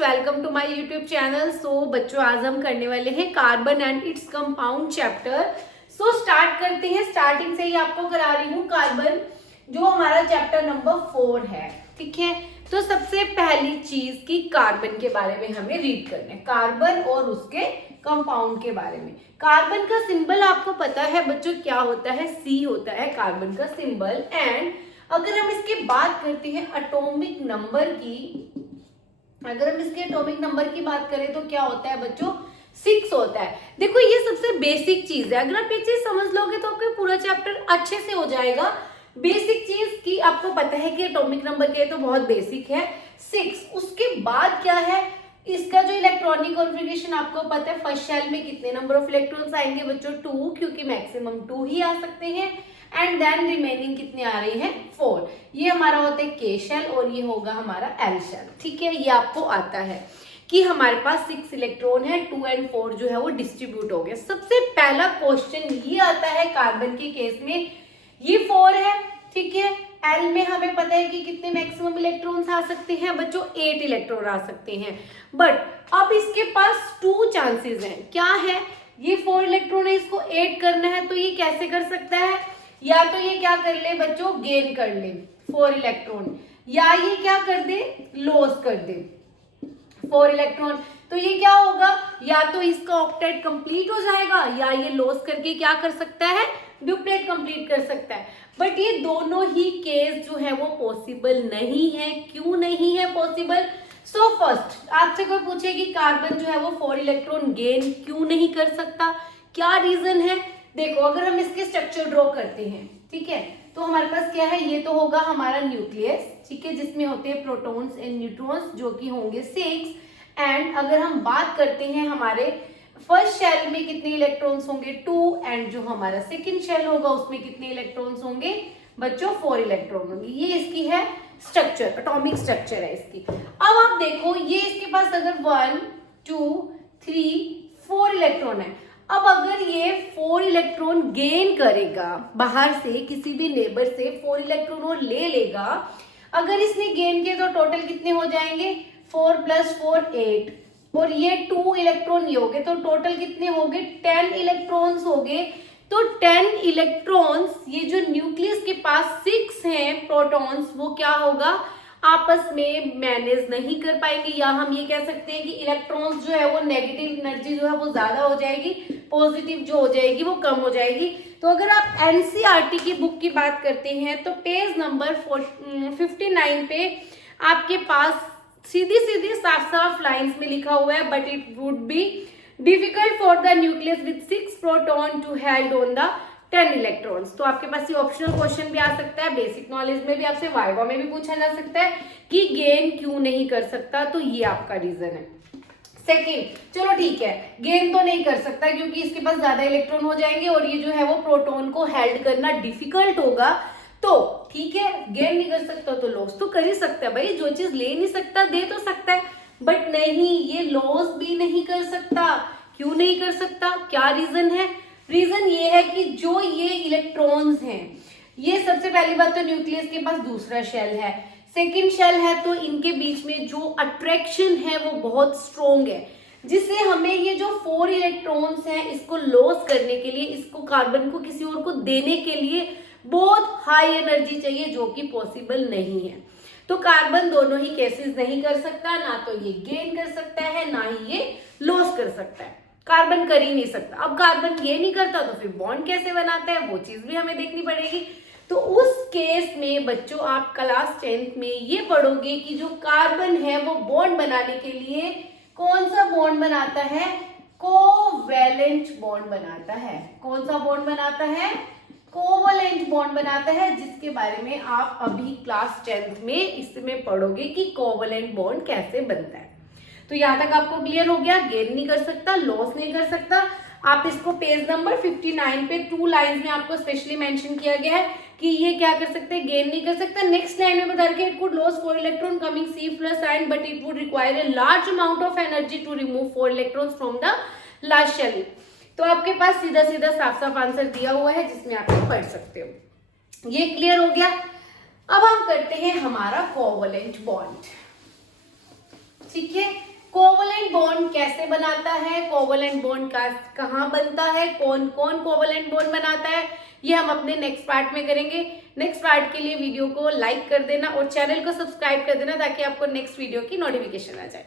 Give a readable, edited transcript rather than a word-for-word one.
Welcome to my YouTube channel. So बच्चों, आज हम करने वाले हैं carbon and its compound chapter. So start करते हैं। स्टार्टिंग से ही आपको करा रही हूँ कार्बन, जो हमारा चैप्टर नंबर 4 है। ठीक है, तो सबसे पहली चीज की कार्बन के बारे में हमें रीड करना है, कार्बन और उसके कंपाउंड के बारे में। कार्बन का सिंबल आपको पता है बच्चों क्या होता है? C होता है कार्बन का सिंबल। एंड अगर हम इसके बात करते हैं एटॉमिक नंबर की, अगर हम इसके एटॉमिक नंबर की बात करें तो क्या होता है बच्चों? 6 होता है। देखो ये सबसे बेसिक चीज है, अगर आप ये चीज समझ लोगे तो आपका पूरा चैप्टर अच्छे से हो जाएगा। बेसिक चीज की आपको पता है कि एटॉमिक नंबर के तो बहुत बेसिक है 6। उसके बाद क्या है, इसका जो इलेक्ट्रॉनिक कॉन्फ़िगरेशन आपको पता है। फर्स्ट शेल में कितने नंबर ऑफ इलेक्ट्रॉन्स आएंगे बच्चों? 2, क्योंकि मैक्सिमम 2 ही आ सकते हैं। एंड देन रिमेनिंग कितने आ रहे हैं? 4। ये हमारा होता है के शेल और ये होगा हमारा एल शेल। ठीक है, ये आपको आता है कि हमारे पास 6 इलेक्ट्रॉन है, 2 और 4 जो है वो डिस्ट्रीब्यूट हो गए। सबसे पहला क्वेश्चन ये आता है कार्बन के केस में, ये 4 है। ठीक है, एल में हमें पता है कि कितने मैक्सिमम इलेक्ट्रॉन्स आ सकते हैं बच्चों? 8 इलेक्ट्रॉन आ सकते हैं। बट अब इसके पास 2 चांसेस हैं। क्या है? ये 4 इलेक्ट्रॉन है, इसको 8 करना है, तो ये कैसे कर सकता है? या तो ये क्या कर ले बच्चों, गेन कर ले 4 इलेक्ट्रॉन, या ये क्या कर दे, लॉस कर दे 4 इलेक्ट्रॉन। तो ये क्या होगा, या तो इसका ऑक्टेट कंप्लीट हो जाएगा, या ये लॉस करके क्या कर सकता है, डुप्लेट कंप्लीट कर सकता है। बट ये दोनों ही केस जो है वो पॉसिबल नहीं है। क्यों नहीं है पॉसिबल? सो फर्स्ट आपसे कोई पूछे कि कार्बन जो है वो 4 इलेक्ट्रॉन गेन क्यों नहीं कर सकता, क्या रीजन है? देखो, अगर हम इसके स्ट्रक्चर ड्रॉ करते हैं, ठीक है, तो हमारे पास क्या है, ये तो होगा हमारा न्यूक्लियस, ठीक है, जिसमें होते हैं प्रोटॉन्स एंड न्यूट्रॉन्स जो कि होंगे 6। एंड अगर हम बात करते हैं हमारे फर्स्ट शेल में कितने इलेक्ट्रॉन्स होंगे? 2। एंड जो हमारा सेकंड शेल होगा उसमें कितने इलेक्ट्रॉन्स होंगे बच्चों? 4 इलेक्ट्रॉन होंगे। ये इसकी है स्ट्रक्चर, एटॉमिक स्ट्रक्चर है इसकी। अब आप देखो, ये इसके पास अगर 1 2 3 4 इलेक्ट्रॉन है। अब अगर ये 4 इलेक्ट्रॉन गेन करेगा बाहर से, किसी भी नेबर से 4 इलेक्ट्रॉन और ले लेगा, अगर इसने गेन किए तो टोटल कितने हो जाएंगे? 4 + 4 8, और ये 2 इलेक्ट्रॉन ये हो गए, तो टोटल कितने हो गए? 10 इलेक्ट्रॉन्स हो गए। तो 10 इलेक्ट्रॉन्स, ये जो न्यूक्लियस के पास 6 हैं प्रोटॉन्स, वो क्या होगा, आपस में मैनेज नहीं कर पाएंगे, या हम ये कह सकते हैं कि इलेक्ट्रॉन्स जो है वो नेगेटिव एनर्जी जो है वो ज्यादा हो जाएगी, पॉजिटिव जो हो जाएगी वो कम हो जाएगी। तो अगर आप एनसीईआरटी की बुक की बात करते हैं तो पेज नंबर 59 पे आपके पास सीधी सीधी साफ साफ लाइन्स में लिखा हुआ है, but it would be difficult for the nucleus with 6 proton to held on the 10 electrons. तो आपके पास ये ऑप्शनल क्वेश्चन भी आ सकता है, बेसिक नॉलेज में भी आपसे वाइवा में भी पूछा जा सकता है कि गेन क्यों नहीं कर सकता, तो ये आपका रीजन है। सेकेंड, चलो ठीक है, गेन तो नहीं कर सकता क्योंकि इसके पास ज्यादा इलेक्ट्रॉन हो जाएंगे और ये जो है वो प्रोटॉन को हेल्ड करना डिफिकल्ट होगा। तो ठीक है, गेन नहीं कर सकता तो लॉस तो कर ही सकता है भाई, जो चीज ले नहीं सकता दे तो सकता है, बट नहीं, ये लॉस भी नहीं कर सकता। क्यों नहीं कर सकता, क्या रीजन है? रीजन ये है कि जो ये इलेक्ट्रॉन्स हैं, ये सबसे पहली बात तो न्यूक्लियस के पास दूसरा शेल है, सेकंड शेल है, तो इनके बीच में जो अट्रैक्शन है वो बहुत स्ट्रोंग है, जिससे हमें ये जो 4 इलेक्ट्रॉन्स हैं इसको लॉस करने के लिए, इसको कार्बन को किसी और को देने के लिए बहुत हाई एनर्जी चाहिए, जो कि पॉसिबल नहीं है। तो कार्बन दोनों ही केसेस नहीं कर सकता, ना तो ये गेन कर सकता है ना ही ये लॉस कर सकता है, कार्बन कर ही नहीं सकता। अब कार्बन ये नहीं करता तो फिर बॉन्ड कैसे बनाता है, वो चीज भी हमें देखनी पड़ेगी। तो उस केस में बच्चों आप क्लास 10th में ये पढ़ोगे कि जो कार्बन है वो बॉन्ड बनाने के लिए कौन सा बॉन्ड बनाता है? कोवैलेंट बॉन्ड बनाता है। कौन सा बॉन्ड बनाता है? कोवैलेंट बॉन्ड बनाता है, जिसके बारे में आप अभी क्लास 10th में इसमें पढ़ोगे कि कोवैलेंट बॉन्ड कैसे बनता है। तो यहाँ तक आपको क्लियर हो गया, गेन नहीं कर सकता, लॉस नहीं कर सकता। आप इसको पेज नंबर 59 पे 2 लाइंस में आपको स्पेशली मेंशन किया गया है कि ये क्या कर सकते हैं, गेन नहीं कर सकता। नेक्स्ट लाइन में बता रखे, it could loss 4 electron coming C+ ion, but it would require a large amount of energy to remove 4 electrons from the last shell. तो आपके पास सीधा सीधा साफ साफ आंसर दिया हुआ है, जिसमें आप पढ़ सकते हो। ये क्लियर हो गया। अब हम करते हैं हमारा कोवैलेंट बॉन्ड। ठीक है। कोवलेंट बॉन्ड कैसे बनाता है, कोवलेंट बॉन्ड कहाँ बनता है, कौन कौन कोवलेंट बॉन्ड बनाता है, ये हम अपने नेक्स्ट पार्ट में करेंगे। नेक्स्ट पार्ट के लिए वीडियो को लाइक कर देना और चैनल को सब्सक्राइब कर देना ताकि आपको नेक्स्ट वीडियो की नोटिफिकेशन आ जाए।